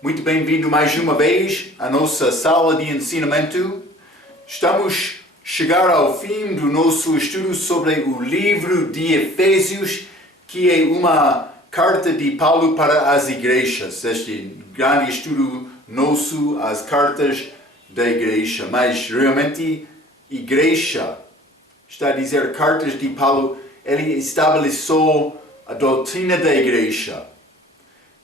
Muito bem-vindo mais uma vez à nossa sala de ensinamento. Estamos a chegar ao fim do nosso estudo sobre o livro de Efésios, que é uma carta de Paulo para as igrejas. Este grande estudo nosso, as cartas da igreja. Mas realmente, igreja, está a dizer cartas de Paulo, ele estabeleceu a doutrina da igreja.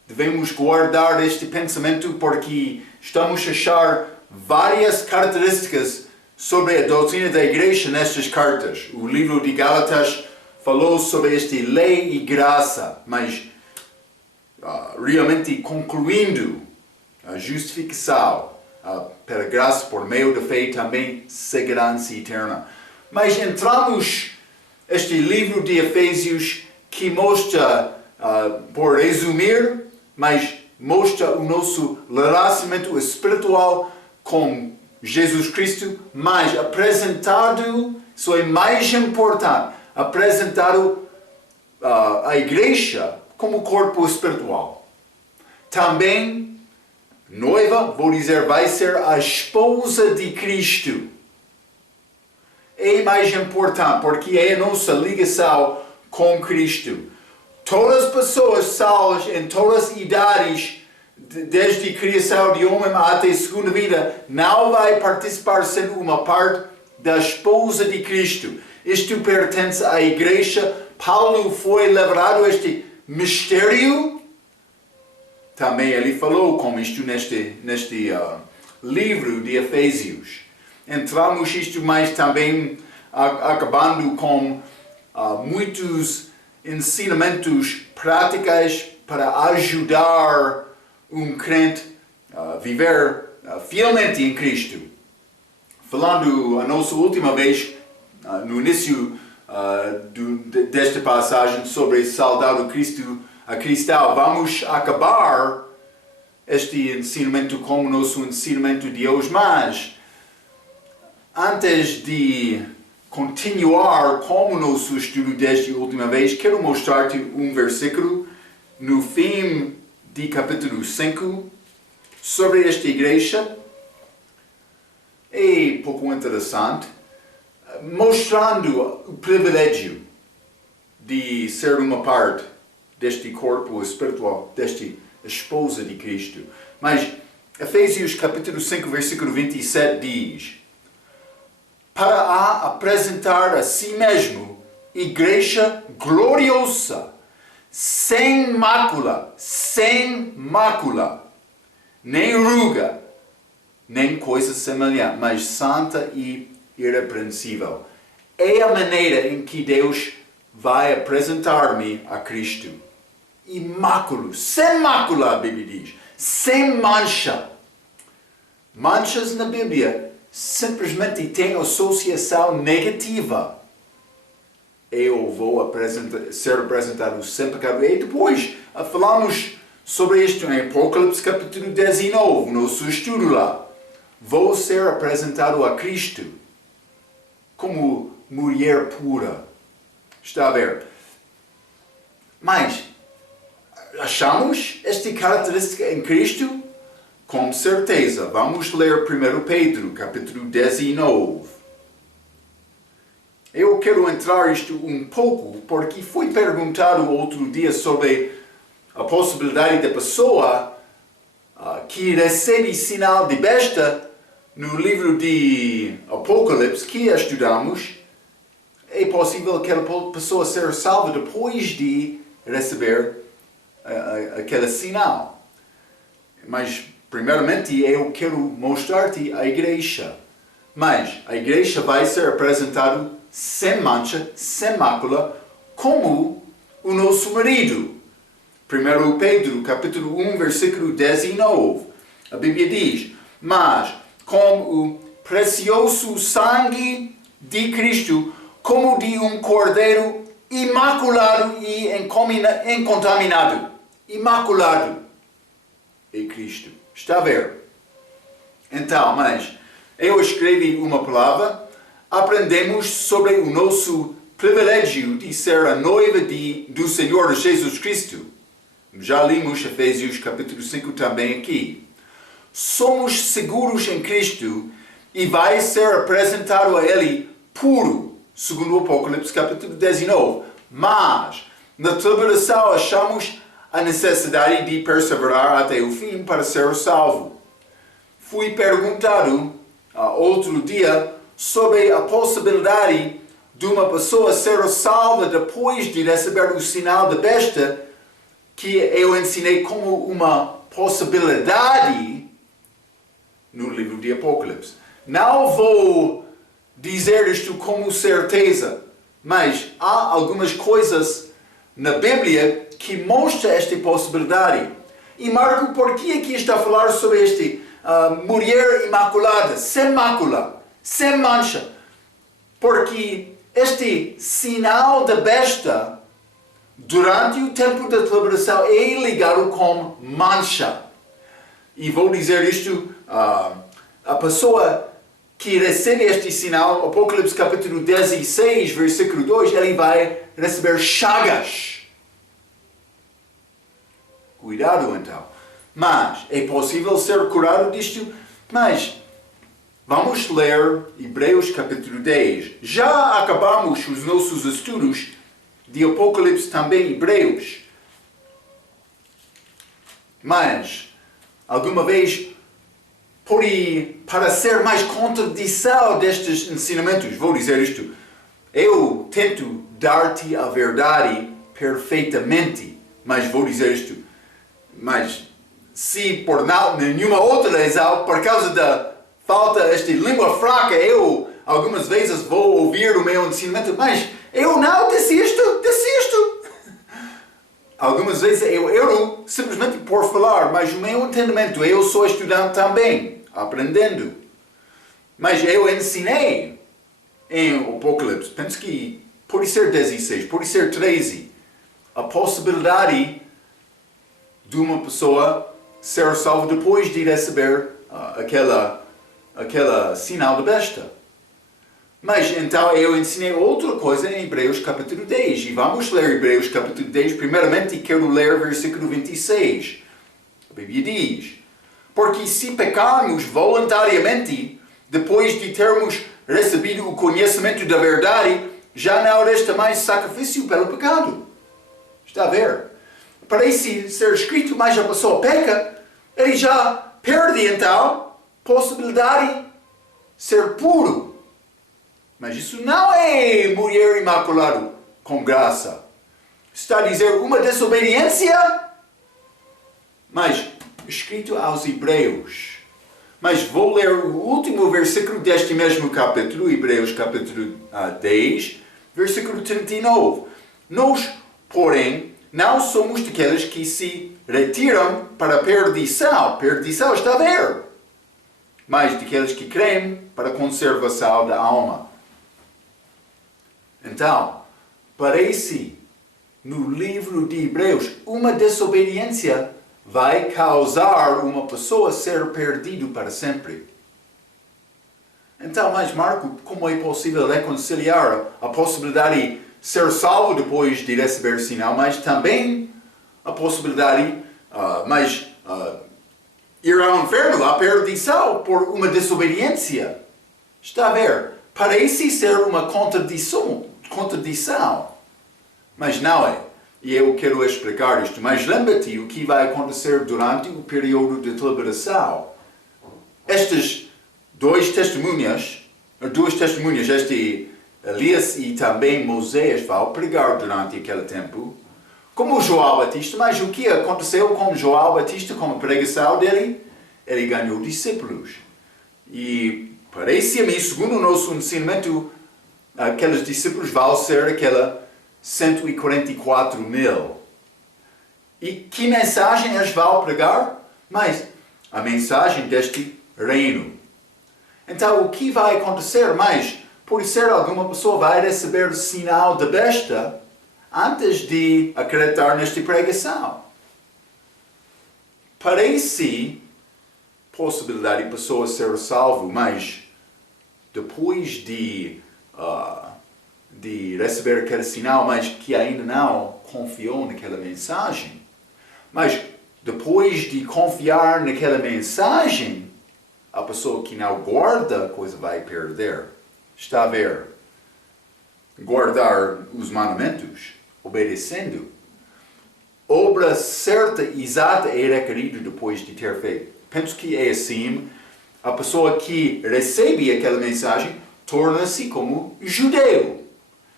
Devemos guardar este pensamento porque estamos a achar várias características sobre a doutrina da igreja nestas cartas. O livro de Gálatas falou sobre esta lei e graça, mas realmente concluindo a justificação pela graça por meio da fé também segurança eterna. Mas entramos este livro de Efésios que mostra, por resumir, mas mostra o nosso relacionamento espiritual com Jesus Cristo, mas apresentado, isso é mais importante, apresentado a igreja como corpo espiritual. Também, noiva, vou dizer, vai ser a esposa de Cristo. É mais importante porque é a nossa ligação com Cristo. Todas as pessoas salvas em todas as idades, desde a criação de homem até a segunda vida, não vai participar sendo uma parte da esposa de Cristo. Isto pertence à igreja. Paulo foi levado a este mistério. Também ele falou como isto neste livro de Efésios. Entramos isto mais também acabando com muitos ensinamentos práticos para ajudar um crente a viver fielmente em Cristo. Falando a nossa última vez, no início desta passagem sobre saudar a cristão, vamos acabar este ensinamento como nosso ensinamento de hoje, mas antes de continuar como nosso estudo desta última vez, quero mostrar-te um versículo no fim de capítulo 5 sobre esta igreja. É pouco interessante, mostrando o privilégio de ser uma parte deste corpo espiritual, desta esposa de Cristo. Mas Efésios capítulo 5, versículo 27 diz: para a apresentar a si mesmo, igreja gloriosa, sem mácula, nem ruga, nem coisa semelhante, mas santa e irrepreensível. É a maneira em que Deus vai apresentar-me a Cristo. Imáculo, sem mácula, a Bíblia diz, sem mancha. Manchas na Bíblia simplesmente tem associação negativa. Eu vou ser apresentado sem pecado. E depois falamos sobre isto em Apocalipse capítulo 19, nosso estudo lá. Vou ser apresentado a Cristo como mulher pura. Está a ver? Mas achamos esta característica em Cristo? Com certeza. Vamos ler 1 Pedro, capítulo 19. Eu quero entrar isto um pouco, porque foi perguntado outro dia sobre a possibilidade da pessoa que recebe sinal de besta no livro de Apocalipse, que estudamos. É possível aquela pessoa ser salva depois de receber aquele sinal. Mas primeiramente, eu quero mostrar-te a igreja. Mas a igreja vai ser apresentada sem mancha, sem mácula, como o nosso marido. 1 Pedro, capítulo 1, versículo 19. A Bíblia diz: mas com o precioso sangue de Cristo, como de um cordeiro imaculado e incontaminado. Imaculado é Cristo. Está a ver? Então, mas eu escrevi uma palavra, aprendemos sobre o nosso privilégio de ser a noiva do Senhor Jesus Cristo. Já limos Efésios capítulo 5 também aqui. Somos seguros em Cristo e vai ser apresentado a Ele puro, segundo o Apocalipse capítulo 19. Mas, na tribulação, achamos a necessidade de perseverar até o fim para ser salvo. Fui perguntado outro dia sobre a possibilidade de uma pessoa ser salva depois de receber o sinal da besta, que eu ensinei como uma possibilidade no livro de Apocalipse. Não vou dizer isto como certeza, mas há algumas coisas na Bíblia que mostram esta possibilidade. E Marco, por que aqui está a falar sobre mulher imaculada, sem mácula, sem mancha? Porque este sinal da besta, durante o tempo da tribulação, é ligado com mancha. E vou dizer isto, a pessoa que recebe este sinal, Apocalipse capítulo 16, versículo 2, ele vai receber chagas. Cuidado então. Mas é possível ser curado disto? Mas vamos ler Hebreus capítulo 10. Já acabamos os nossos estudos de Apocalipse, também Hebreus. Mas, alguma vez, pode parecer mais contradição destes ensinamentos. Vou dizer isto. Eu tento dar-te a verdade perfeitamente. Mas vou dizer isto. Mas, se por nenhuma outra razão, por causa da falta de língua fraca, eu algumas vezes vou ouvir o meu ensinamento, mas eu não desisto. Algumas vezes eu erro simplesmente por falar, mas o meu entendimento, eu sou estudante também, aprendendo. Mas eu ensinei em Apocalipse, penso que pode ser 16, pode ser 13, a possibilidade de uma pessoa ser salva depois de receber aquela sinal da besta. Mas então eu ensinei outra coisa em Hebreus capítulo 10. E vamos ler Hebreus capítulo 10. Primeiramente quero ler versículo 26. A Bíblia diz: porque se pecarmos voluntariamente, depois de termos recebido o conhecimento da verdade, já não resta mais sacrifício pelo pecado. Está a ver? Parece ser escrito, mas a pessoa peca, ele já perde então possibilidade de ser puro. Mas isso não é mulher imaculada com graça. Está a dizer uma desobediência, mas escrito aos Hebreus. Mas vou ler o último versículo deste mesmo capítulo, Hebreus capítulo 10, versículo 39. Nós, porém, não somos daqueles que se retiram para a perdição. Perdição está a ver. Mas daqueles que creem para a conservação da alma. Então, parece no livro de Hebreus, uma desobediência vai causar uma pessoa ser perdido para sempre. Então, mas Marco, como é possível reconciliar a possibilidade de ser salvo depois de receber sinal, mas também a possibilidade, ir ao inferno, à perdição, por uma desobediência? Está a ver? Parece ser uma contradição, mas não é. E eu quero explicar isto. Mas lembra-te o que vai acontecer durante o período de tribulação. Estas duas testemunhas, Elias e também Moisés, vão pregar durante aquele tempo, como João Batista. Mas o que aconteceu com João Batista, com a pregação dele? Ele ganhou discípulos. E parece a mim, segundo o nosso ensinamento, aqueles discípulos vão ser aquela 144 mil. E que mensagem eles vão pregar? Mas a mensagem deste reino. Então, o que vai acontecer? Mas, por ser alguma pessoa vai receber o sinal da besta antes de acreditar nesta pregação. Parece possibilidade de pessoa ser salvo, mas depois de receber aquele sinal, mas que ainda não confiou naquela mensagem, Mas depois de confiar naquela mensagem, a pessoa que não guarda a coisa vai perder. Está a ver? Guardar os mandamentos, obedecendo. Obra certa e exata é requerida depois de ter feito. Penso que é assim. A pessoa que recebe aquela mensagem torna-se como judeu.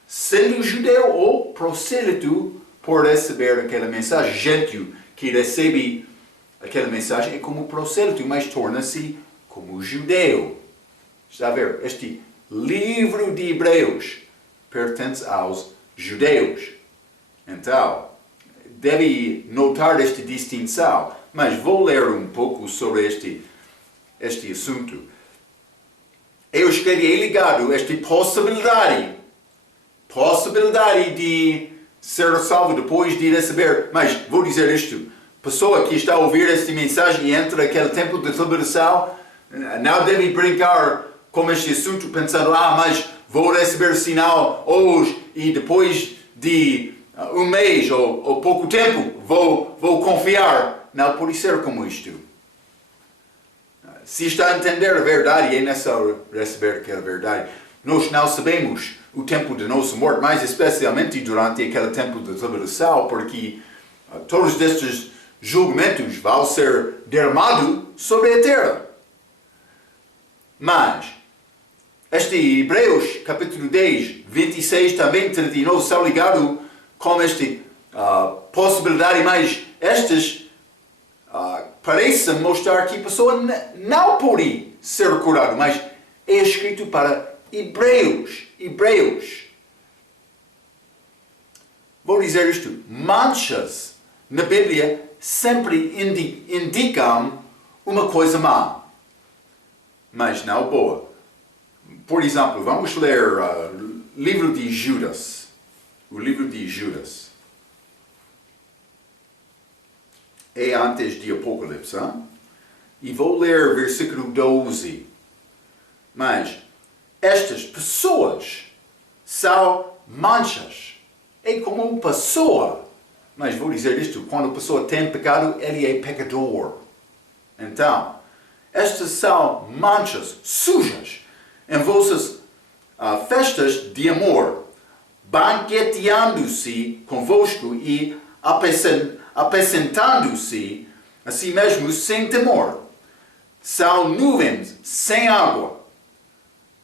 Sendo judeu ou prosélito por receber aquela mensagem. Gentio que recebe aquela mensagem é como prosélito, mas torna-se como judeu. Está a ver? Este livro de Hebreus pertence aos judeus. Então, deve notar esta distinção. Mas vou ler um pouco sobre este assunto. Eu escrevi ligado esta possibilidade de ser salvo depois de receber. Mas vou dizer isto: pessoa que está a ouvir esta mensagem e entra naquele tempo de liberação, não deve brincar com este assunto pensando, mas vou receber sinal hoje e depois de um mês ou pouco tempo vou confiar. Não pode ser como isto. Se está a entender a verdade, é necessário receber aquela verdade. Nós não sabemos o tempo de nossa morte, mais especialmente durante aquele tempo de liberação, porque todos estes julgamentos vão ser derramados sobre a terra. Mas, este Hebreus, capítulo 10, 26, também 39, são ligados com esta possibilidade, mas estas parecem mostrar que a pessoa não pode ser curada, mas é escrito para Hebreus. Vou dizer isto: manchas na Bíblia sempre indicam uma coisa má, mas não boa. Por exemplo, vamos ler o livro de Judas. O livro de Judas. É antes de Apocalipse. E vou ler versículo 12. Mas estas pessoas são manchas. É como uma pessoa. Mas vou dizer isto: quando a pessoa tem pecado, ele é pecador. Então, estas são manchas sujas em vossas festas de amor, banqueteando-se convosco e apacentando-se a si mesmos sem temor. São nuvens sem água,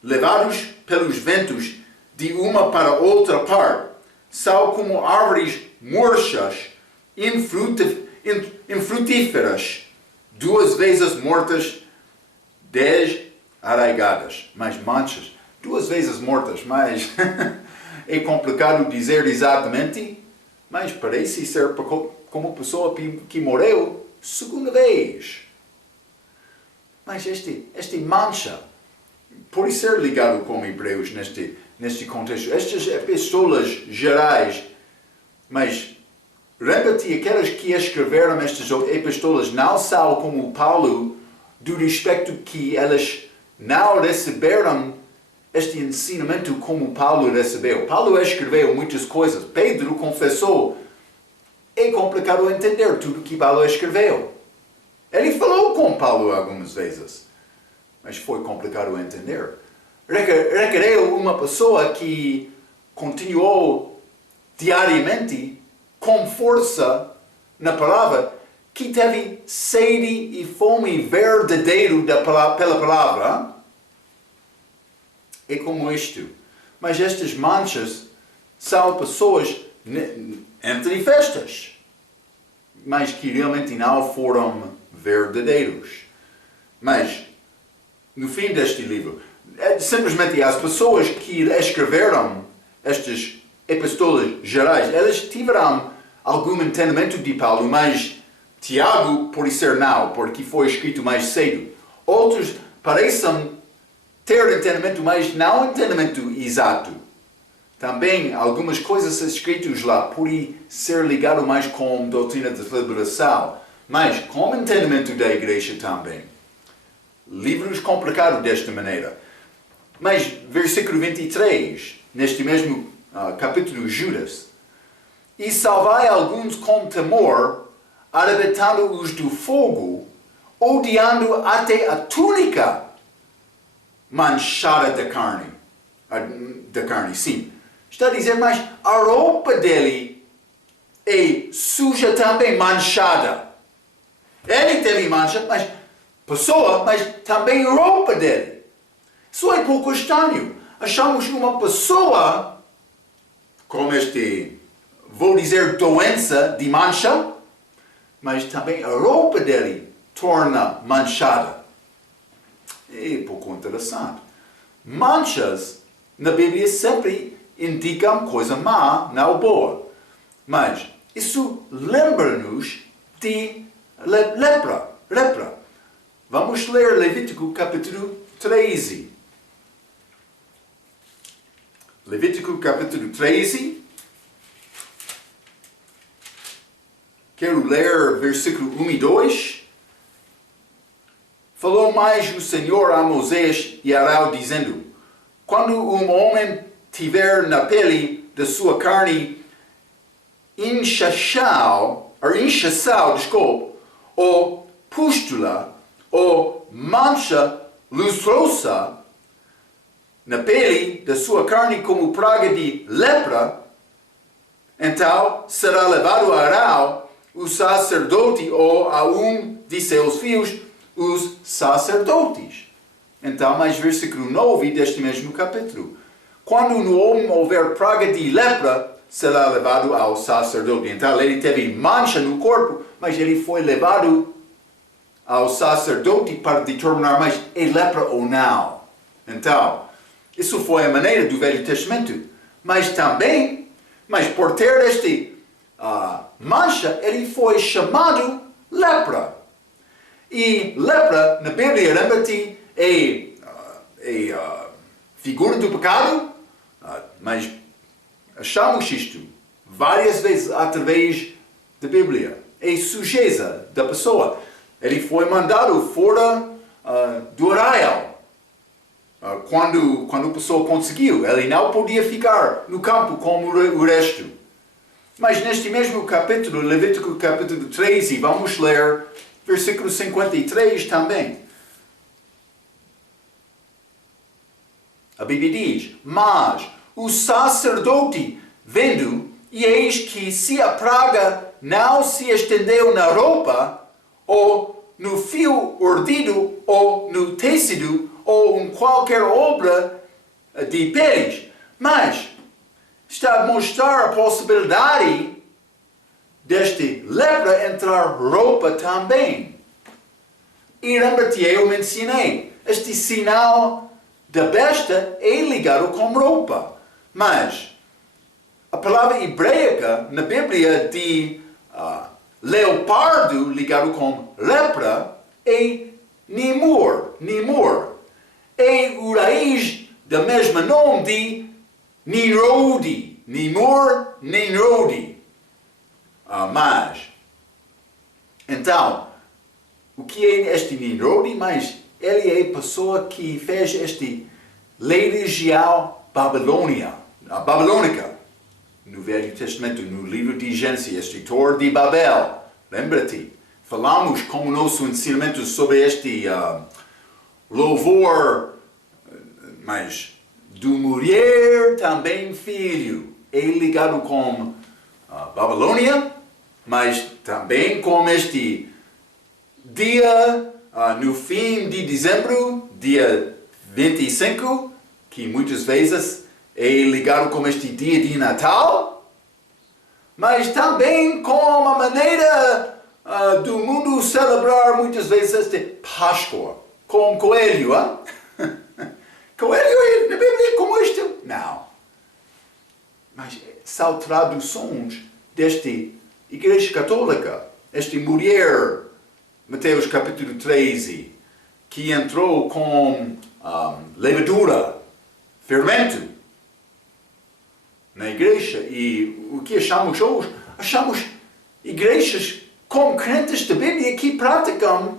levados pelos ventos de uma para outra parte. São como árvores murchas, infrutíferas, 2 vezes mortas, desarraigadas. Mas manchas, 2 vezes mortas, mas é complicado dizer exatamente, mas parece ser como pessoa que morreu 2ª vez. Mas este mancha pode ser ligado com Hebreus neste contexto. Estas epístolas gerais, mas lembra-te, aquelas que escreveram estas epístolas não são como Paulo, do respecto que elas não receberam este ensinamento como Paulo recebeu. Paulo escreveu muitas coisas. Pedro confessou. É complicado entender tudo que Paulo escreveu. Ele falou com Paulo algumas vezes, mas foi complicado entender. Requereu uma pessoa que continuou diariamente com força na palavra, que teve sede e fome verdadeiro pela palavra. É como isto. Mas estas manchas são pessoas entre festas, mas que realmente não foram verdadeiros. Mas, no fim deste livro, simplesmente as pessoas que escreveram estas epístolas gerais, elas tiveram algum entendimento de Paulo, mas Tiago pode ser não, porque foi escrito mais cedo. Outros parecem ter entendimento, mas não entendimento exato. Também algumas coisas escritas lá podem ser ligadas mais com doutrina de liberação, mas com entendimento da igreja também. Livros complicados desta maneira. Mas versículo 23, neste mesmo capítulo Judas: e salvai alguns com temor, arrebentando-os do fogo, odiando até a túnica manchada de carne. Sim. Está a dizer, mas a roupa dele é suja também, manchada. Ele teve mancha, mas também a roupa dele. Isso é pouco estranho. Achamos uma pessoa com vou dizer, doença de mancha, mas também a roupa dele torna manchada. É pouco interessante. Manchas na Bíblia sempre indicam coisa má, não boa. Mas isso lembra-nos de lepra. Vamos ler Levítico capítulo 13. Levítico capítulo 13. Quero ler versículo 1 e 2. Falou mais o Senhor a Moisés e Arão, dizendo: quando um homem tiver na pele da sua carne inchaçal, ou pústula, ou mancha lustrosa na pele da sua carne como praga de lepra, então será levado a Arão, o sacerdote, ou a de seus filhos, os sacerdotes. Então, mais versículo 9 deste mesmo capítulo. Quando no homem houver praga de lepra, será levado ao sacerdote. Então, ele teve mancha no corpo, mas ele foi levado ao sacerdote para determinar, mas é lepra ou não. Então, isso foi a maneira do Velho Testamento. Mas por ter mancha, ele foi chamado lepra. E lepra, na Bíblia, lembra-te, é figura do pecado, mas achamos isto várias vezes através da Bíblia. É sujeza da pessoa. Ele foi mandado fora do arraial. Quando a pessoa conseguiu, ele não podia ficar no campo como o resto. Mas neste mesmo capítulo, Levítico capítulo 13, vamos ler versículo 53 também. A Bíblia diz: mas o sacerdote, vendo, e eis que se a praga não se estendeu na roupa, ou no fio ordido, ou no tecido, ou em qualquer obra de peles, mas está a mostrar a possibilidade deste lepra entrar roupa também. E lembra-te, eu mencionei, este sinal da besta é ligado com roupa. Mas a palavra hebraica na Bíblia de leopardo ligado com lepra é nimur. É o raiz do mesmo nome de Nimrodi. Nimrodi. Mas, então, o que é este Nimrodi? Mas ele é a pessoa que fez este religião babilônica. No Velho Testamento, no livro de Gênesis, este Torre de Babel. Lembra-te? Falamos com o nosso ensinamento sobre este louvor, mas do mulher também filho. É ligado com Babilônia, mas também com este dia, no fim de dezembro, dia 25, que muitas vezes é ligado com este dia de Natal, mas também com a maneira do mundo celebrar muitas vezes este Páscoa, com coelho. Coelho na Bíblia como isto? Não. Mas são traduções desta Igreja Católica, esta mulher, Mateus capítulo 13, que entrou com levadura, fermento, na igreja. E o que achamos hoje? Achamos igrejas com crentes da Bíblia que praticam,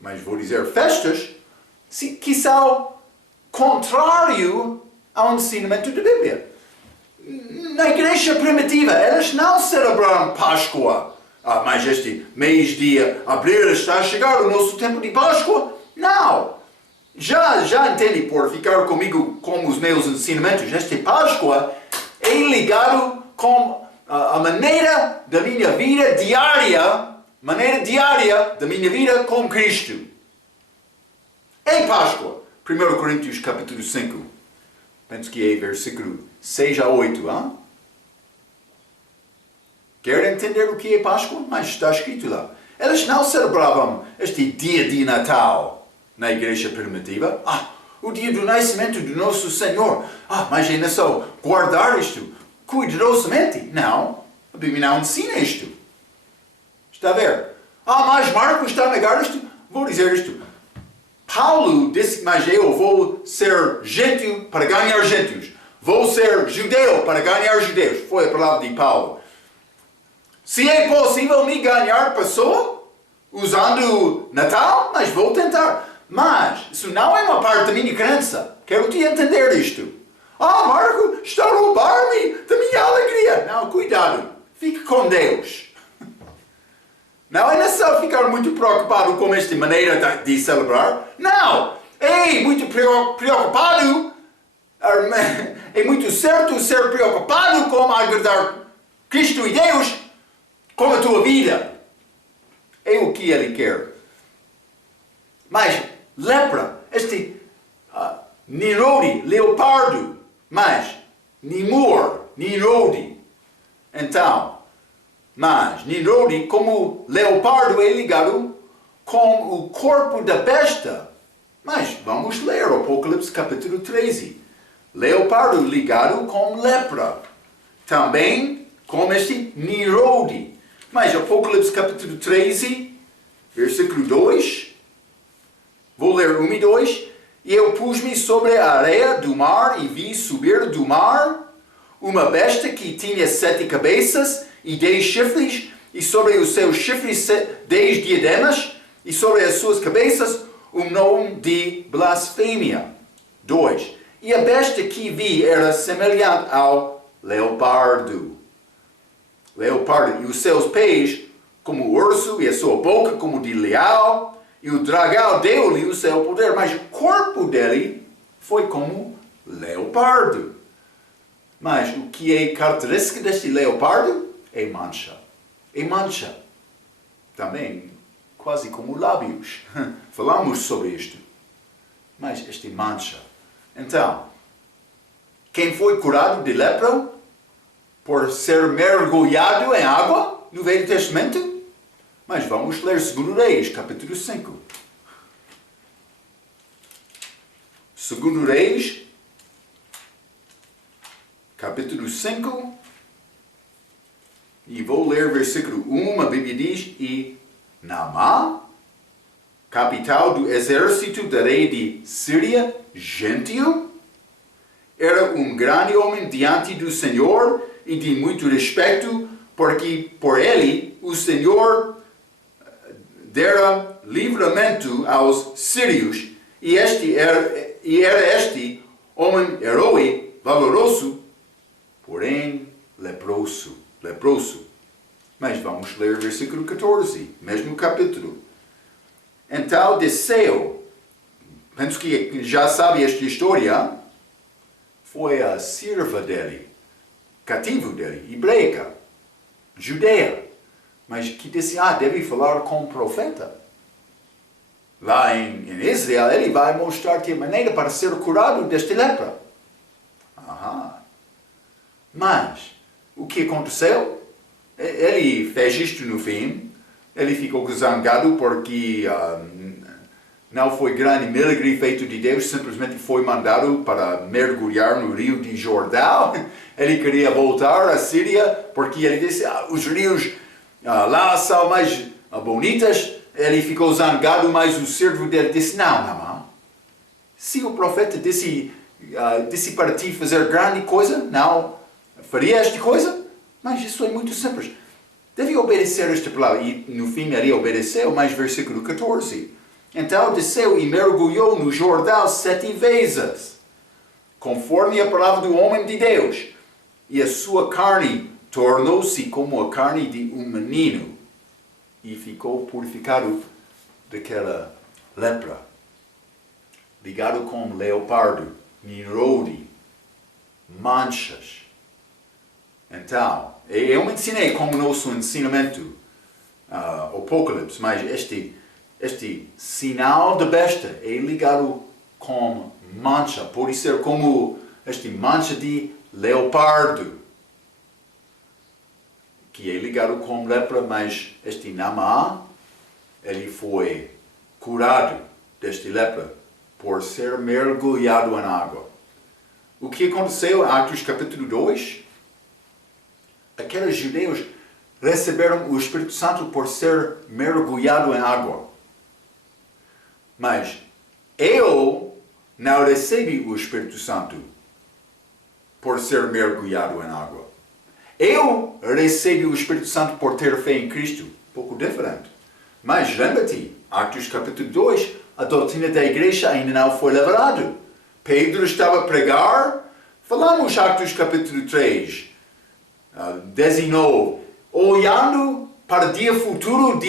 mas vou dizer, festas, que são contrário ao ensinamento da Bíblia. Na igreja primitiva, eles não celebraram Páscoa mas este mês de abril está a chegar o nosso tempo de Páscoa. Não! Já entende por ficar comigo com os meus ensinamentos. Esta Páscoa é ligado com a maneira da minha vida diária, da minha vida com Cristo. Em Páscoa, 1 Coríntios capítulo 5, penso que é versículo 6 a 8, hein? Querem entender o que é Páscoa? Mas está escrito lá. Eles não celebravam este dia de Natal na igreja primitiva. O dia do nascimento do nosso Senhor. Mas ainda só guardar isto cuidadosamente. Não, a Bíblia não ensina isto. Está a ver? Mas Marcos está a negar isto. Vou dizer isto. Paulo disse, mas eu vou ser gentio para ganhar gentios. Vou ser judeu para ganhar judeus. Foi a palavra de Paulo. Se é possível me ganhar pessoa usando Natal, mas vou tentar. Mas isso não é uma parte da minha crença. Quero te entender isto. Marco, está a roubar-me da minha alegria. Não, cuidado. Fique com Deus. Não é necessário ficar muito preocupado com esta maneira de celebrar. Não. É muito preocupado. É muito certo ser preocupado com agradar Cristo e Deus com a tua vida. É o que Ele quer. Mas lepra, este Nirodi, leopardo, mas Nimor, Nirodi. Então, mas Nirodi, como leopardo, é ligado com o corpo da besta. Mas vamos ler Apocalipse capítulo 13. Leopardo ligado com lepra. Também com este Nirodi. Mas Apocalipse capítulo 13, versículo 2. Vou ler 1 e 2. E eu pus-me sobre a areia do mar e vi subir do mar uma besta que tinha 7 cabeças e 10 chifres, e sobre os seus chifres 10 diademas, e sobre as suas cabeças um nome de blasfêmia. 2. E a besta que vi era semelhante ao leopardo. E os seus pés como urso, e a sua boca como de leão, e o dragão deu-lhe o seu poder, mas o corpo dele foi como leopardo. Mas o que é característica deste leopardo? É mancha. É mancha. Também quase como lábios. Falamos sobre isto. Mas este mancha. Então, quem foi curado de lepra por ser mergulhado em água no Velho Testamento? Mas vamos ler 2 Reis, capítulo 5. 2 Reis, capítulo 5. E vou ler versículo 1, a Bíblia diz, e Naamã, capital do exército da rei de Síria, gentio, era um grande homem diante do Senhor e de muito respeito, porque por ele o Senhor dera livramento aos sírios, e era este homem herói, valoroso, porém leproso. Mas vamos ler o versículo 14, mesmo capítulo. Então desceu, penso que já sabe esta história, foi a serva dele, cativo dele, hebreica, judeia, mas que disse, deve falar com o profeta. Lá em Israel, ele vai mostrar-te a maneira para ser curado desta lepra. Mas, o que aconteceu? Ele fez isto no fim, ele ficou zangado porque não foi grande milagre feito de Deus, simplesmente foi mandado para mergulhar no rio de Jordão. Ele queria voltar à Síria porque ele disse, os rios lá são mais bonitas. Ele ficou zangado, mas o servo dele disse, não. Se o profeta disse para ti fazer grande coisa, não faria esta coisa? Mas isso é muito simples. Deve obedecer esta palavra. E no fim ele obedeceu, mas versículo 14. Então desceu e mergulhou no Jordão 7 vezes, conforme a palavra do homem de Deus. E a sua carne tornou-se como a carne de um menino. e ficou purificado daquela lepra, ligado com leopardo, nirode, manchas. Então, eu ensinei como nosso ensinamento, Apocalipse, mas este sinal da besta é ligado com mancha, pode ser como este mancha de leopardo, que é ligado com lepra, mas este Naamã, ele foi curado deste lepra por ser mergulhado em água. O que aconteceu em Atos capítulo 2? Aqueles judeus receberam o Espírito Santo por ser mergulhado em água. Mas eu não recebi o Espírito Santo por ser mergulhado em água. Eu recebi o Espírito Santo por ter fé em Cristo. Pouco diferente. Mas lembra-te, Atos capítulo 2, a doutrina da igreja ainda não foi liberada. Pedro estava a pregar. Falamos Atos capítulo 3, 19, olhando para o dia futuro,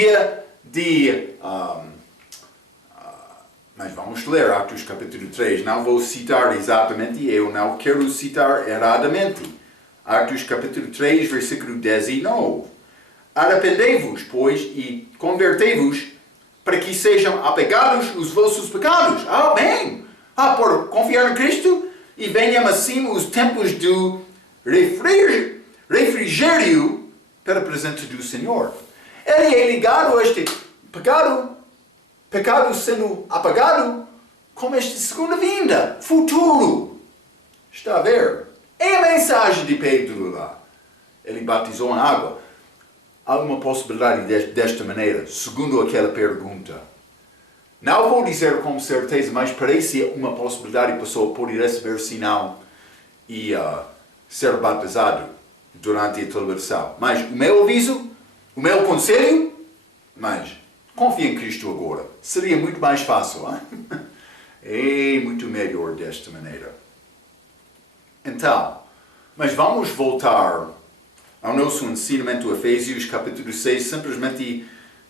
mas vamos ler Atos capítulo 3, não vou citar exatamente, eu não quero citar erradamente. Atos capítulo 3, versículo 19. Arrependei-vos, pois, e convertei-vos, para que sejam apegados os vossos pecados. Amém! Por confiar em Cristo, e venham assim os tempos do refrigério para a presença do Senhor. Ele é ligado a este pecado sendo apagado, como esta segunda vinda, futuro. Está a ver? É a mensagem de Pedro lá. Ele batizou em água. Há uma possibilidade desta maneira, segundo aquela pergunta. Não vou dizer com certeza, mas parece uma possibilidade a pessoa pode receber sinal e ser batizado durante a celebração. Mas o meu aviso, o meu conselho, mas confie em Cristo agora. Seria muito mais fácil, hein? É muito melhor desta maneira. Então, mas vamos voltar ao nosso ensinamento, Efésios capítulo 6, simplesmente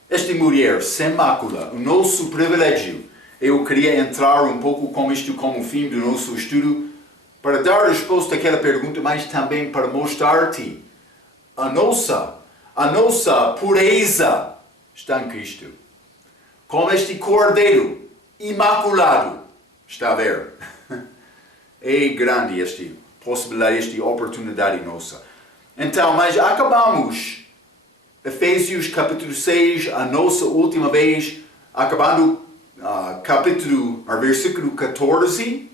esta mulher sem mácula, o nosso privilégio. Eu queria entrar um pouco com isto como fim do nosso estudo, para dar resposta àquela pergunta, mas também para mostrar-te a nossa pureza está em Cristo. Como este cordeiro imaculado, está a ver? É grande esta possibilidade, esta oportunidade nossa. Então, mas acabamos Efésios capítulo 6, a nossa última vez, acabando versículo 14,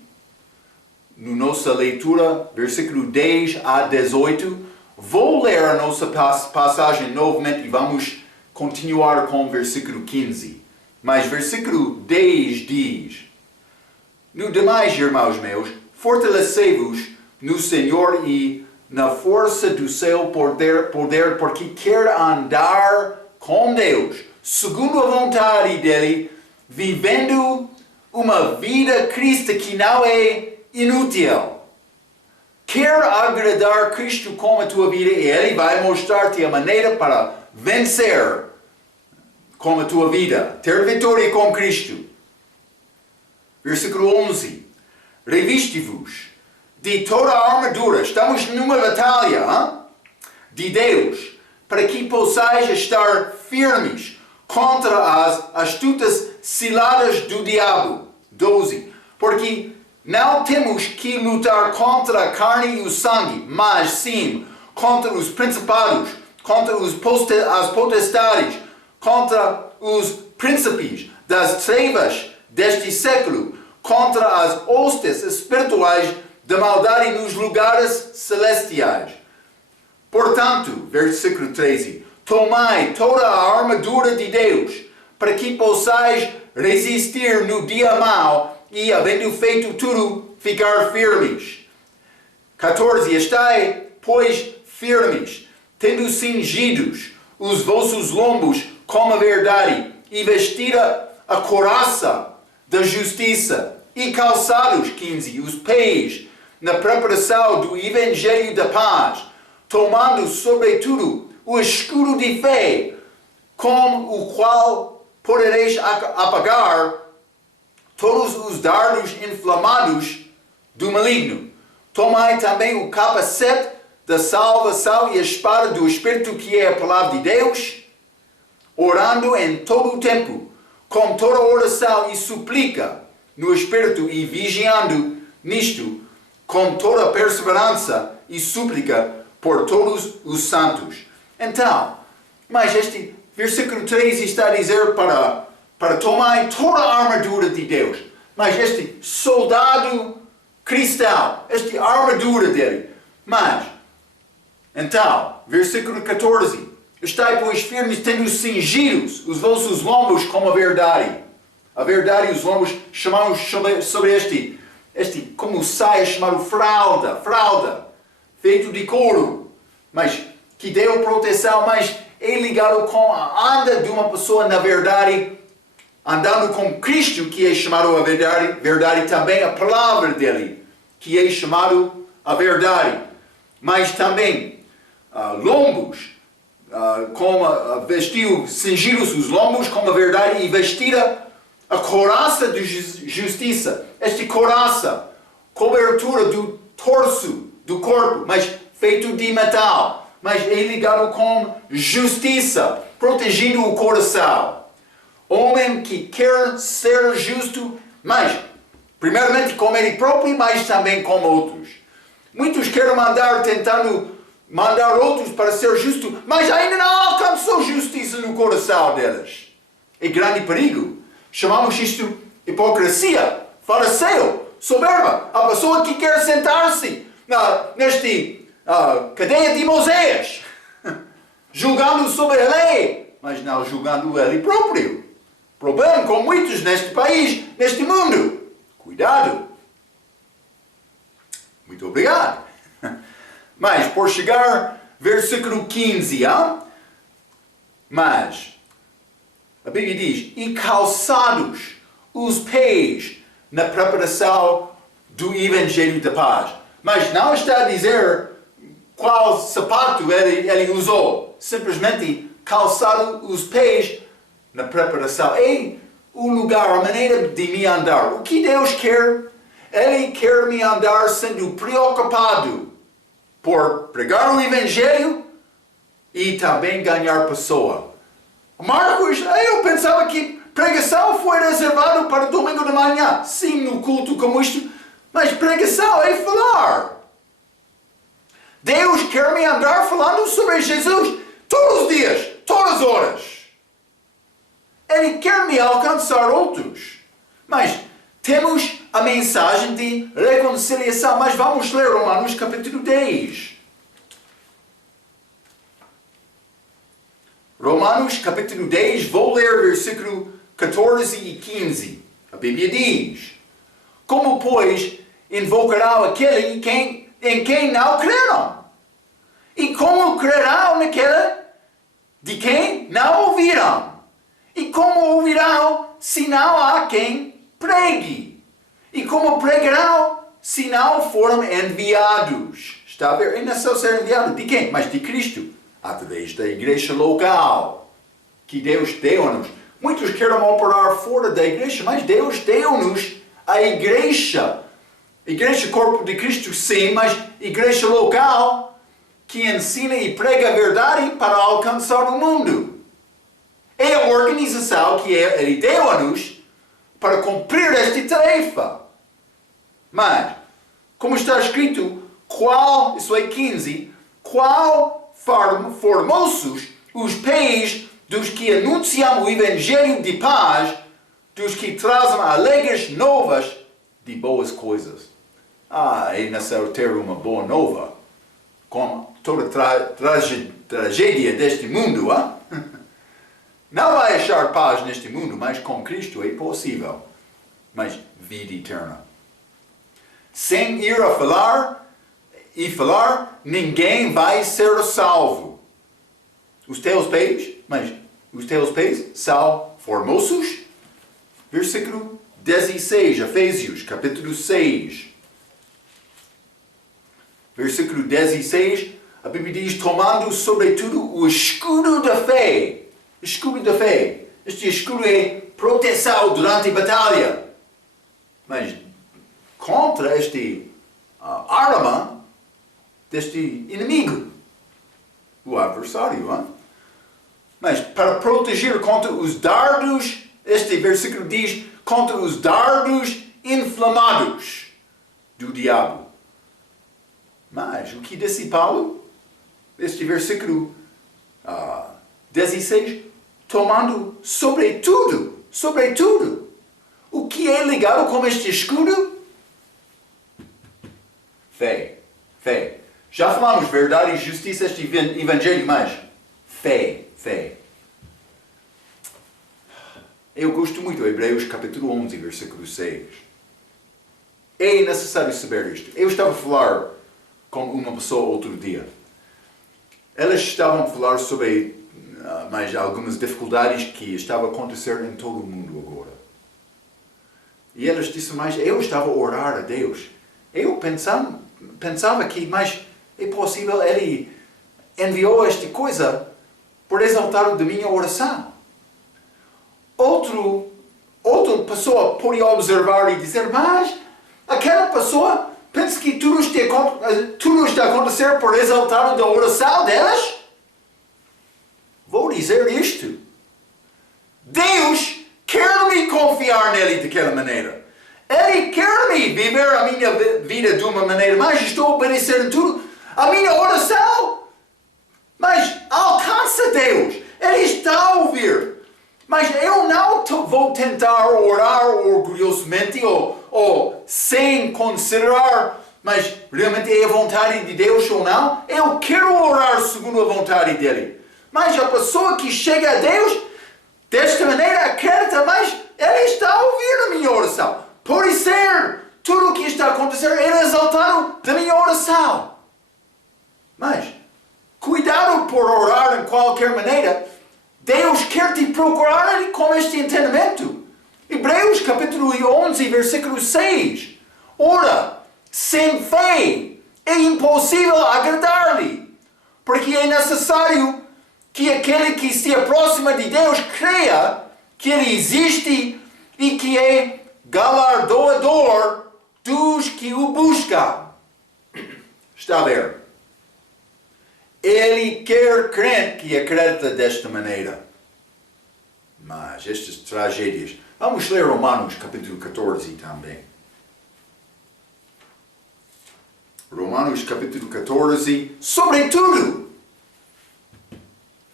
na nossa leitura, versículo 10 a 18. Vou ler a nossa passagem novamente e vamos continuar com o versículo 15. Mas versículo 10 diz: No demais, irmãos meus, fortalecei-vos no Senhor e na força do seu poder, porque quer andar com Deus, segundo a vontade dele, vivendo uma vida cristã que não é inútil. Quer agradar Cristo com a tua vida e Ele vai mostrar-te a maneira para vencer com a tua vida, ter vitória com Cristo. Versículo 11. Reviste-vos de toda a armadura. Estamos numa batalha de Deus, para que possais estar firmes contra as astutas ciladas do diabo. 12. Porque não temos que lutar contra a carne e o sangue, mas sim contra os principados, contra as potestades, contra os príncipes das trevas deste século, contra as hostes espirituais da maldade nos lugares celestiais. Portanto, versículo 13, tomai toda a armadura de Deus, para que possais resistir no dia mau e, havendo feito tudo, ficar firmes. 14, estai, pois, firmes, tendo cingidos os vossos lombos com a verdade, e vestida a couraça da justiça, e calçados, 15, os pés na preparação do Evangelho da paz, tomando sobretudo o escudo de fé, com o qual podereis apagar todos os dardos inflamados do maligno. Tomai também o capacete da salvação e a espada do Espírito, que é a palavra de Deus, orando em todo o tempo, com toda oração e súplica no Espírito, e vigiando nisto, com toda perseverança e súplica por todos os santos. Então, mas este versículo 3 está a dizer para tomar toda a armadura de Deus. Mas este soldado cristão, esta armadura dele. Mas, então, versículo 14. Estai, pois, firmes, tendo cingidos os vossos lombos com a verdade. A verdade e os lombos chamamos sobre este como saia chamado fralda, feito de couro, mas que deu proteção, mas é ligado com a anda de uma pessoa na verdade, andando com Cristo, que é chamado a verdade também a palavra dele, que é chamado a verdade, mas também lombos, vestiu, cingiram-se os lombos com a verdade e vestida a couraça de justiça. Esta couraça, cobertura do torso, do corpo, mas feito de metal, mas é ligado com justiça, protegendo o coração. Homem que quer ser justo, mas primeiramente com ele próprio, mas também com outros. Muitos querem tentando mandar outros para ser justo, mas ainda não alcançou justiça no coração deles. É grande perigo. Chamamos isto hipocrisia, fariseu, soberba. A pessoa que quer sentar-se neste cadeia de Moisés, julgando sobre a lei, mas não julgando ele próprio. Problema com muitos neste país, neste mundo. Cuidado. Muito obrigado. Mas, por chegar, versículo 15, mas, a Bíblia diz, e calçados os pés na preparação do Evangelho da Paz. Mas não está a dizer qual sapato ele usou. Simplesmente calçado os pés na preparação. É o lugar, a maneira de me andar. O que Deus quer? Ele quer me andar sendo preocupado por pregar o Evangelho e também ganhar pessoa. Marcos, eu pensava que pregação foi reservado para domingo de manhã. Sim, no culto como isto. Mas pregação é falar. Deus quer me andar falando sobre Jesus todos os dias, todas as horas. Ele quer me alcançar outros. Mas temos a mensagem de reconciliação. Mas vamos ler Romanos capítulo 10. Romanos capítulo 10, vou ler versículo 14 e 15. A Bíblia diz: como, pois, invocarão aquele em quem não creram? E como crerão naquele de quem não ouviram? E como ouvirão se não há quem pregue? E como pregarão se não foram enviados? Está a ver? E não só ser enviado de quem? Mas de Cristo. Através da igreja local que Deus deu-nos. Muitos querem operar fora da igreja, mas Deus deu-nos a igreja. Igreja corpo de Cristo, sim, mas igreja local que ensina e prega a verdade para alcançar o mundo. É a organização que Ele deu-nos para cumprir esta tarefa. Mas, como está escrito, isso é 15, qual formosos os pés dos que anunciam o Evangelho de paz, dos que trazem alegres novas de boas coisas. É necessário ter uma boa nova, com toda tragédia deste mundo. Não vai achar paz neste mundo, mas com Cristo é possível. Mas vida eterna. Sem ir a falar, ninguém vai ser salvo. Os teus pés são formosos? Versículo 16, Efésios, capítulo 6. Versículo 16, a Bíblia diz, tomando sobretudo o escudo da fé, Escudo da fé. Este escudo é proteção durante a batalha. Mas contra este arma deste inimigo, o adversário. Hein? Mas para proteger contra os dardos, este versículo diz, contra os dardos inflamados do diabo. Mas o que disse Paulo? Este versículo 16, tomando sobretudo. O que é ligado com este escudo? Fé. Já falamos verdade e justiça, este evangelho, mas fé. Eu gosto muito de Hebreus capítulo 11, versículo 6. É necessário saber isto. Eu estava a falar com uma pessoa outro dia. Elas estavam a falar sobre mais algumas dificuldades que estavam a acontecer em todo o mundo agora. E elas disseram, mas eu estava a orar a Deus. Eu pensava que, mas é possível Ele enviou esta coisa por resultado da minha oração. Outra pessoa podia observar e dizer, mas aquela pessoa pensa que tudo está a acontecer por resultado da oração delas? Vou dizer isto. Deus quer-me confiar nele daquela maneira. Ele quer-me viver a minha vida de uma maneira, mas estou a obedecer em tudo. A minha oração, mas alcança Deus. Ele está a ouvir. Mas eu não vou tentar orar orgulhosamente ou sem considerar, mas realmente é a vontade de Deus ou não. Eu quero orar segundo a vontade dele. Mas a pessoa que chega a Deus, desta maneira, acredita, mas Ele está a ouvir a minha oração. Pode ser tudo o que está a acontecer é resultado da minha oração. Mas, cuidado por orar de qualquer maneira. Deus quer te procurar com este entendimento. Hebreus capítulo 11, versículo 6. Ora, sem fé é impossível agradar-lhe, porque é necessário que aquele que se aproxima de Deus creia que Ele existe e que é galardoador dos que o buscam. Está a ver? Ele quer crente que acredita desta maneira. Mas estas tragédias... Vamos ler Romanos capítulo 14 também. Romanos capítulo 14. Sobretudo,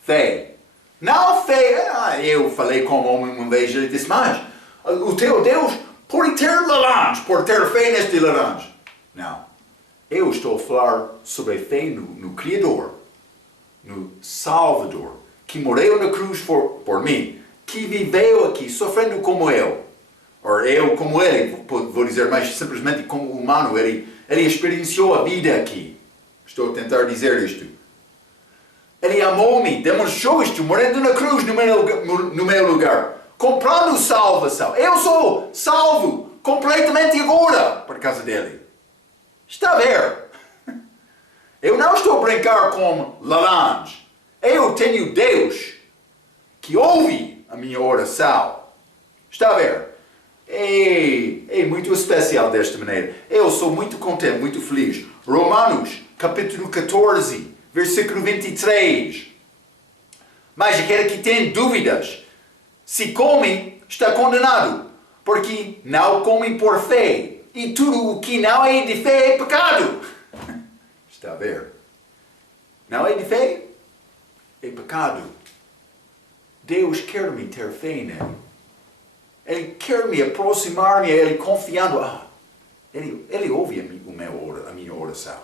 fé. Não fé... eu falei com um homem uma vez, ele disse, mas o teu Deus pode ter laranja, pode ter fé neste laranja. Não. Eu estou a falar sobre fé no Criador, no Salvador, que morreu na cruz por mim, que viveu aqui sofrendo como eu, ou eu como ele, vou dizer mais simplesmente como humano, ele experienciou a vida aqui. Estou a tentar dizer isto. Ele amou-me, demonstrou isto, morrendo na cruz no meu lugar, comprando salvação. Eu sou salvo completamente agora por causa dele. Está a ver? Eu não estou a brincar com laranja. Eu tenho Deus que ouve a minha oração. Está a ver? É muito especial desta maneira. Eu sou muito contente, muito feliz. Romanos, capítulo 14, versículo 23. Mas aquele que tem dúvidas, se come, está condenado, porque não come por fé. E tudo o que não é de fé é pecado. Está a ver? Não é de fé? É pecado. Deus quer-me ter fé nele. Ele quer me aproximar-me a Ele confiando. Ele ouve a minha oração.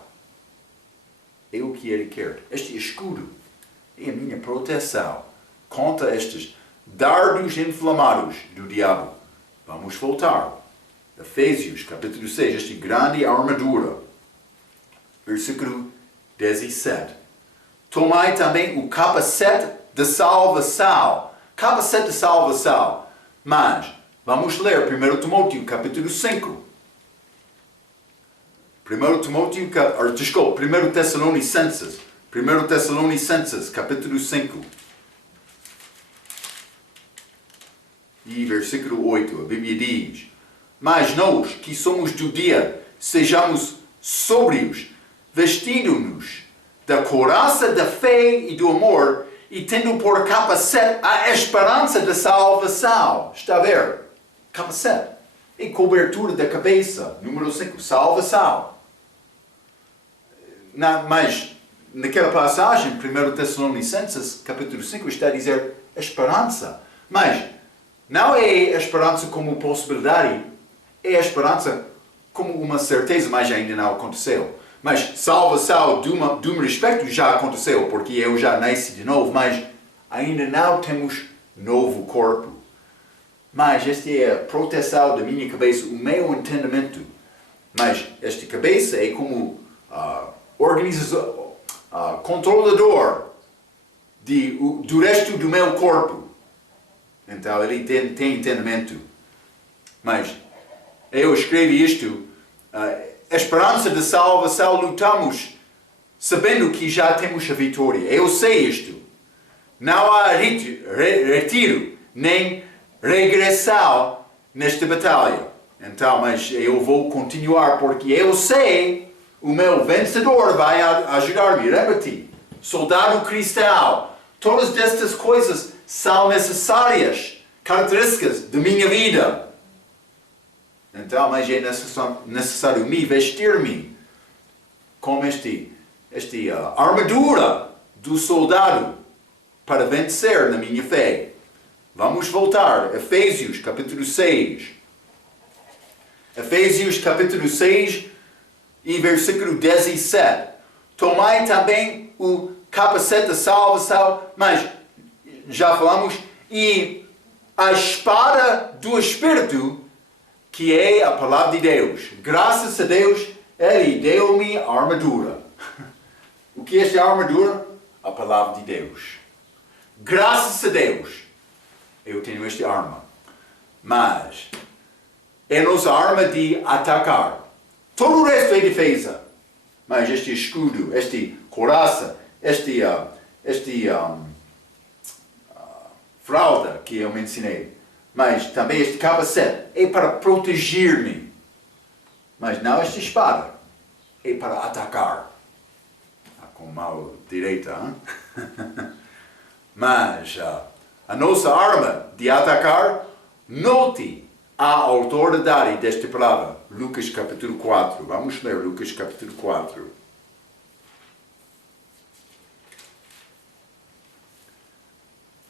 É o que Ele quer. Este escudo é a minha proteção contra estes dardos inflamados do diabo. Vamos voltar. Efésios, capítulo 6, esta grande armadura. Versículo 17. Tomai também o capacete de salvação. Capacete de salvação. Mas, vamos ler 1 Timóteo, capítulo 5. 1 Tessalonicenses, capítulo 5. e versículo 8, a Bíblia diz: mas nós, que somos do dia, sejamos sóbrios, vestindo-nos da couraça da fé e do amor, e tendo por capacete a esperança da salvação. Está a ver? Capacete. E cobertura da cabeça. Número 5, salvação. Mas, naquela passagem, 1 Tessalonicenses, capítulo 5, está a dizer esperança. Mas, não é esperança como possibilidade, é esperança como uma certeza, mas ainda não aconteceu. Mas salvação, de um respeito, já aconteceu, porque eu já nasci de novo, mas ainda não temos novo corpo. Mas esta é a proteção da minha cabeça, o meu entendimento. Mas esta cabeça é como controlador do resto do meu corpo. Então ele tem entendimento. Mas eu escrevi isto, a esperança de salvação lutamos sabendo que já temos a vitória. Eu sei isto. Não há retiro, nem regressão nesta batalha. Então, mas eu vou continuar porque eu sei o meu vencedor vai ajudar-me. Repeti, soldado cristão, todas estas coisas são necessárias, características da minha vida. Então, mas é necessário me vestir-me com esta armadura do soldado para vencer na minha fé. Vamos voltar, Efésios capítulo 6. Efésios capítulo 6 e versículo 17. Tomai também o capacete da salvação, mas já falamos, e a espada do Espírito, que é a palavra de Deus. Graças a Deus, Ele deu-me a armadura. O que é esta armadura? A palavra de Deus. Graças a Deus, eu tenho esta arma. Mas é a nossa arma de atacar. Todo o resto é defesa. Mas este escudo, este couraça, este fralda que eu mencionei, mas também este capacete é para proteger-me. Mas não esta espada, é para atacar. Com a mão direita, hein? Mas a nossa arma de atacar, note a autoridade desta palavra. Lucas capítulo 4. Vamos ler Lucas capítulo 4.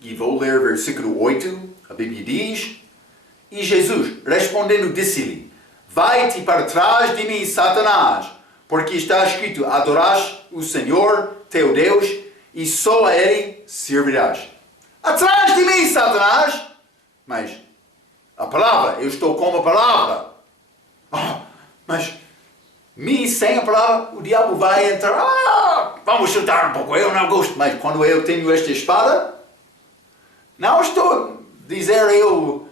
E vou ler versículo 8. A Bíblia diz: e Jesus, respondendo, disse-lhe: vai-te para trás de mim, Satanás, porque está escrito: adorarás o Senhor, teu Deus, e só a Ele servirás. Atrás de mim, Satanás! Mas a palavra, eu estou com a palavra. Mas sem a palavra, o diabo vai entrar. Vamos chutar um pouco, eu não gosto. Mas quando eu tenho esta espada, não estou a dizer eu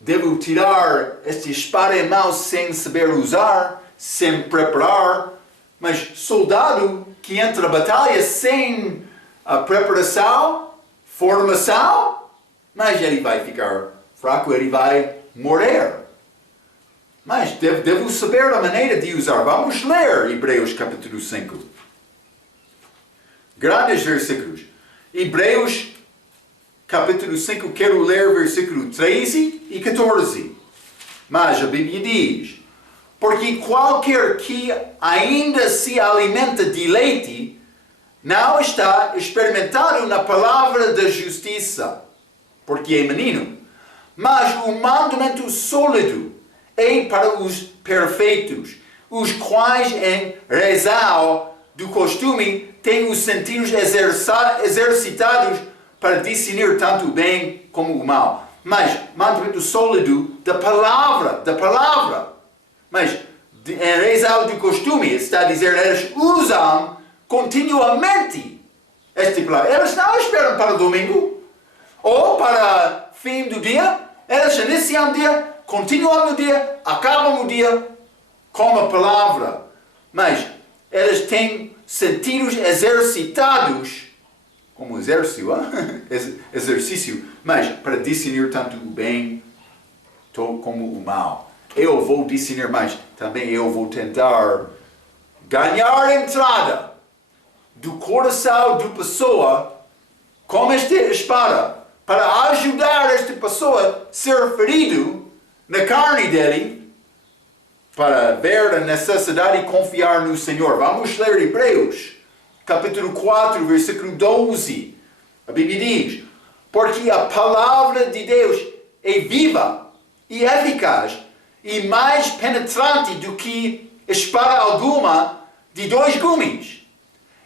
devo tirar esta espada em mão sem saber usar, sem preparar. Mas soldado que entra na batalha sem a preparação, formação, mas ele vai ficar fraco, ele vai morrer. Mas devo saber a maneira de usar. Vamos ler Hebreus capítulo 5. Grandes versículos. Hebreus capítulo 5, quero ler versículo 13 e 14. Mas a Bíblia diz: porque qualquer que ainda se alimenta de leite, não está experimentado na palavra da justiça, porque é menino. Mas o mandamento sólido é para os perfeitos, os quais em razão do costume têm os sentidos exercitados para discernir tanto o bem como o mal. Mas mandamento sólido da palavra. Mas em razão do costume, está a dizer, eles usam continuamente esta palavra. Eles não esperam para o domingo ou para fim do dia. Eles iniciam o dia, continuam no dia, acabam o dia com a palavra. Mas eles têm sentidos exercitados como exercício, exercício, mas para discernir tanto o bem como o mal. Eu vou discernir, mas também eu vou tentar ganhar a entrada do coração da pessoa com esta espada, para ajudar esta pessoa a ser ferido na carne dele, para ver a necessidade de confiar no Senhor. Vamos ler Hebreus, capítulo 4, versículo 12. A Bíblia diz: porque a palavra de Deus é viva e eficaz e mais penetrante do que espada alguma de dois gumes,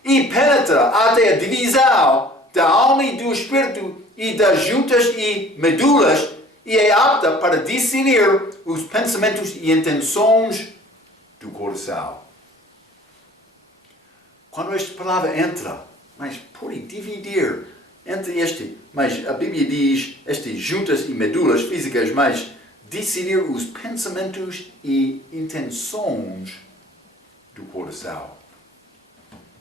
e penetra até a divisão da alma e do espírito e das juntas e medulas, e é apta para discernir os pensamentos e intenções do coração. Quando esta palavra entra, mas pode dividir entre mas a Bíblia diz estas juntas e medulas físicas, mas discernir os pensamentos e intenções do coração.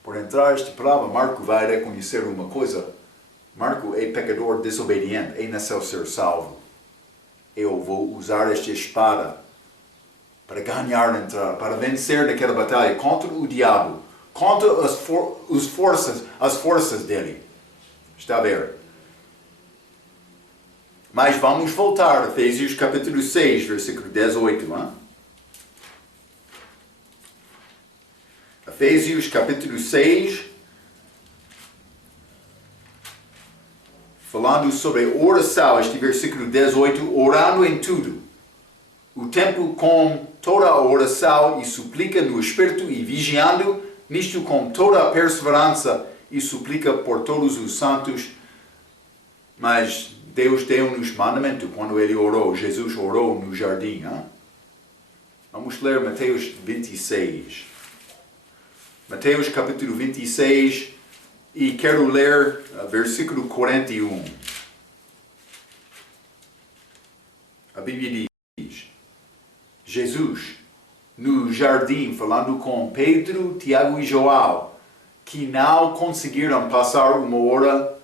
Por entrar esta palavra, Marco vai reconhecer uma coisa. Marco é pecador desobediente, é necessário ser salvo. Eu vou usar esta espada para ganhar a entrada, para vencer naquela batalha contra o diabo, contra as forças dele. Está a ver? Mas vamos voltar a Efésios capítulo 6, versículo 18. Hein? Efésios capítulo 6, falando sobre oração, este versículo 18, orando em tudo. O tempo com toda a oração e súplica no Espírito e vigiando nisto com toda a perseverança e súplica por todos os santos. Mas Deus deu-nos mandamento quando Ele orou, Jesus orou no jardim. Hein? Vamos ler Mateus 26. Mateus capítulo 26, e quero ler versículo 41. A Bíblia diz: Jesus, no jardim, falando com Pedro, Tiago e João, que não conseguiram passar uma hora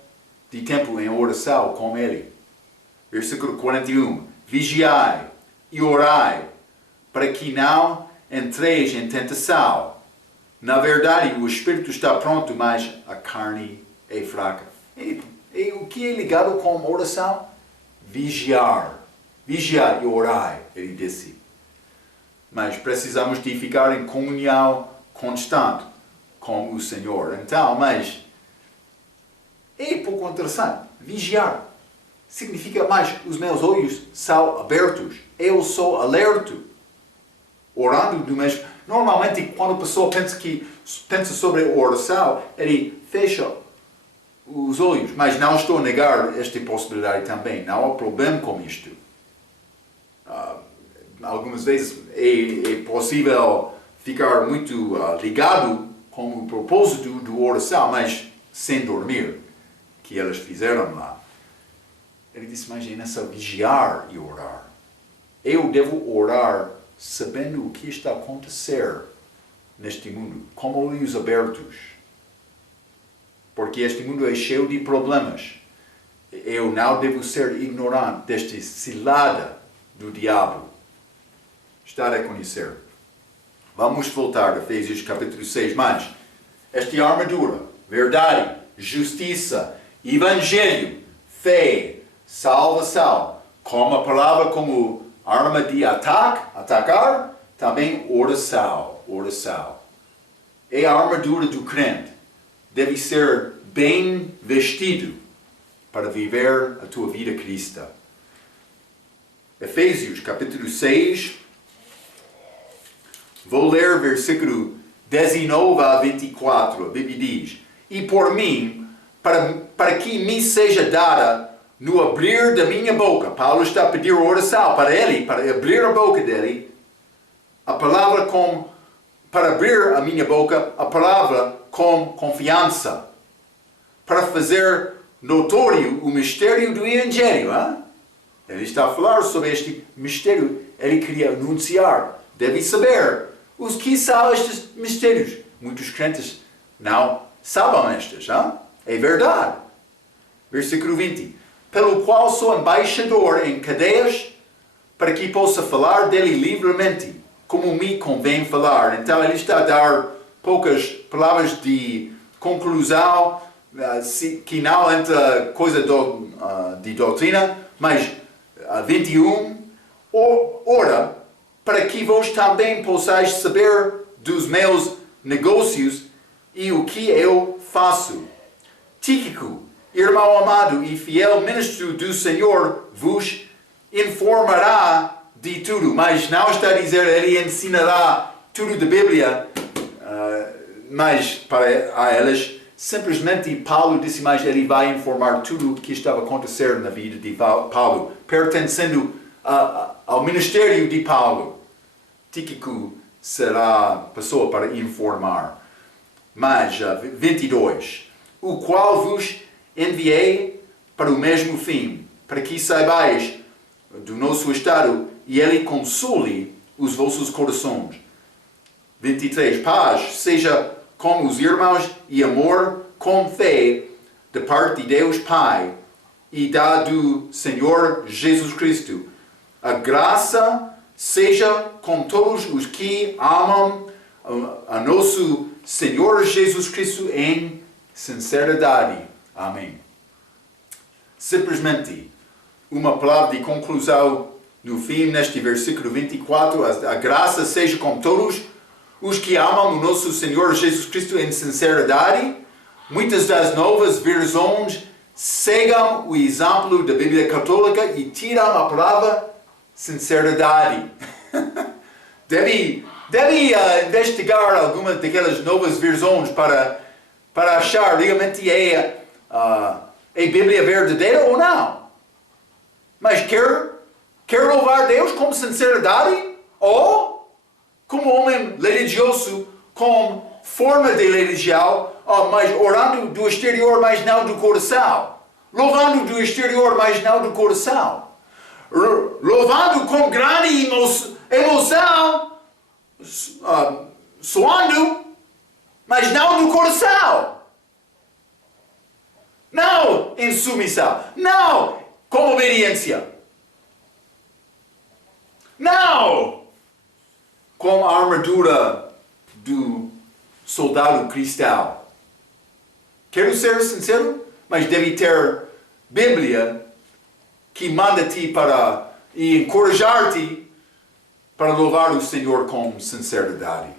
de tempo em oração com ele. Versículo 41. Vigiai e orai, para que não entreis em tentação. Na verdade, o espírito está pronto, mas a carne é fraca. E o que é ligado com oração? Vigiar. Vigiar e orar, ele disse. Mas precisamos de ficar em comunhão constante com o Senhor. Então, mas é pouco interessante. Vigiar significa mais os meus olhos são abertos. Eu sou alerto. Orando do mesmo. Normalmente, quando a pessoa pensa sobre a oração, ele fecha os olhos. Mas não estou a negar esta possibilidade também. Não há problema com isto. Algumas vezes é possível ficar muito ligado com o propósito da oração, mas sem dormir, que elas fizeram lá. Ele disse, mas é necessário vigiar e orar. Eu devo orar sabendo o que está a acontecer neste mundo, com olhos abertos. Porque este mundo é cheio de problemas. Eu não devo ser ignorante desta cilada do diabo. Está a reconhecer. Vamos voltar a Efésios capítulo 6. Mas esta armadura, verdade, justiça, evangelho, fé, salvação, com a palavra como arma de atacar, também oração. É a armadura do crente. Deve ser bem vestido para viver a tua vida cristã. Efésios capítulo 6, vou ler versículo 19 a 24. A Bíblia diz: e por mim, para que me seja dada no abrir da minha boca. Paulo está a pedir oração para ele, para abrir a boca dele. A palavra para abrir a minha boca, a palavra com confiança. Para fazer notório o mistério do Evangelho. Hein? Ele está a falar sobre este mistério. Ele queria anunciar. Deve saber os que são estes mistérios. Muitos crentes não sabem estes. Hein? é verdade. Versículo 20. Pelo qual sou embaixador em cadeias, para que possa falar dele livremente, como me convém falar. Então ele está a dar poucas palavras de conclusão, que não entra coisa de doutrina, mas 21. Ora, para que vós também possais saber dos meus negócios e o que eu faço. Tíquico, irmão amado e fiel ministro do Senhor, vos informará de tudo. Mas não está a dizer ele ensinará tudo da Bíblia, mas para elas, simplesmente Paulo disse, mas ele vai informar tudo o que estava a acontecer na vida de Paulo, pertencendo ao ministério de Paulo. Tíquico será a pessoa para informar. Mas, 22, o qual vos enviei para o mesmo fim, para que saibais do nosso estado e ele console os vossos corações. 23, paz seja com os irmãos e amor com fé da parte de Deus Pai e da do Senhor Jesus Cristo. A graça seja com todos os que amam a nosso Senhor Jesus Cristo em sinceridade. Amém. Simplesmente uma palavra de conclusão no fim, neste versículo 24. A graça seja com todos os que amam o nosso Senhor Jesus Cristo em sinceridade. Muitas das novas versões seguem o exemplo da Bíblia Católica e tiram a palavra sinceridade. Deve investigar alguma daquelas novas versões para achar realmente é Bíblia verdadeira ou não. Mas quer louvar Deus com sinceridade ou como homem religioso com forma de religião, mas orando do exterior, mas não do coração. Louvando do exterior, mas não do coração. Louvando com grande emoção, soando, mas não do coração. Não em submissão. Não com obediência. Não com a armadura do soldado cristão. Quero ser sincero, mas deve ter Bíblia que manda-te para e encorajar-te para louvar o Senhor com sinceridade.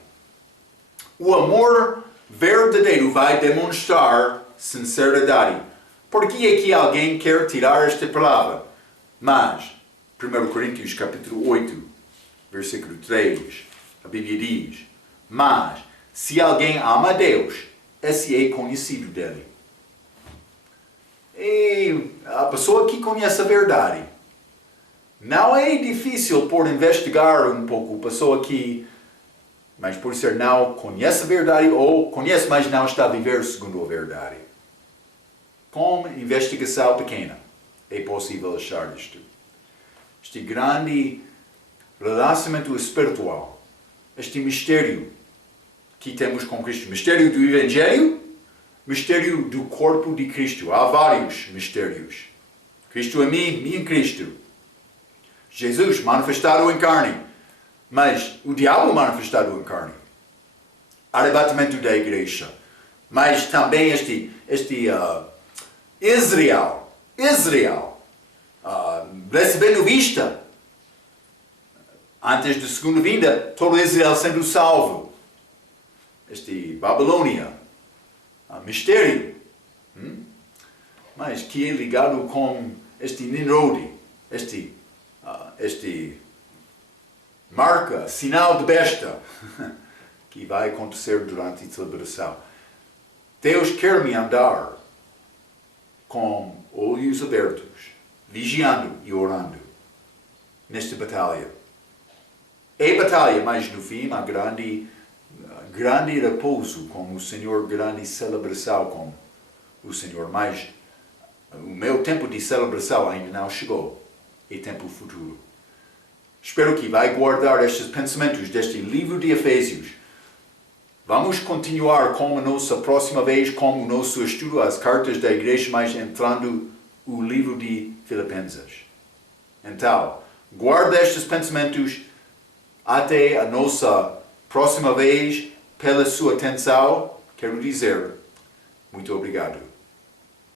O amor verdadeiro vai demonstrar sinceridade. Por que é que alguém quer tirar esta palavra? Mas, 1 Coríntios capítulo 8, versículo 3, a Bíblia diz, mas, se alguém ama a Deus, esse é conhecido dele. E a pessoa que conhece a verdade, não é difícil por investigar um pouco a pessoa que, mas por ser não conhece a verdade ou conhece, mas não está a viver segundo a verdade. Com investigação pequena é possível achar isto. Este grande relacionamento espiritual, este mistério que temos com Cristo, mistério do Evangelho, mistério do corpo de Cristo. Há vários mistérios. Cristo em mim em Cristo. Jesus manifestado em carne, mas o diabo manifestado em carne. Arrebatamento da igreja. Mas também Israel, recebendo vista, antes da segunda vinda, todo Israel sendo salvo. Babilônia, mistério, mas que é ligado com Nimrod, marca, sinal de besta, que vai acontecer durante a celebração. Deus quer-me andar com olhos abertos, vigiando e orando nesta batalha. É batalha, mas no fim há grande repouso com o Senhor, grande celebração com o Senhor. Mas o meu tempo de celebração ainda não chegou. É tempo futuro. Espero que vai guardar estes pensamentos deste livro de Efésios. Vamos continuar com a nossa próxima vez com o nosso estudo, as cartas da igreja, mas entrando o livro de Filipenses. Então, guarda estes pensamentos até a nossa próxima vez. Pela sua atenção, quero dizer muito obrigado.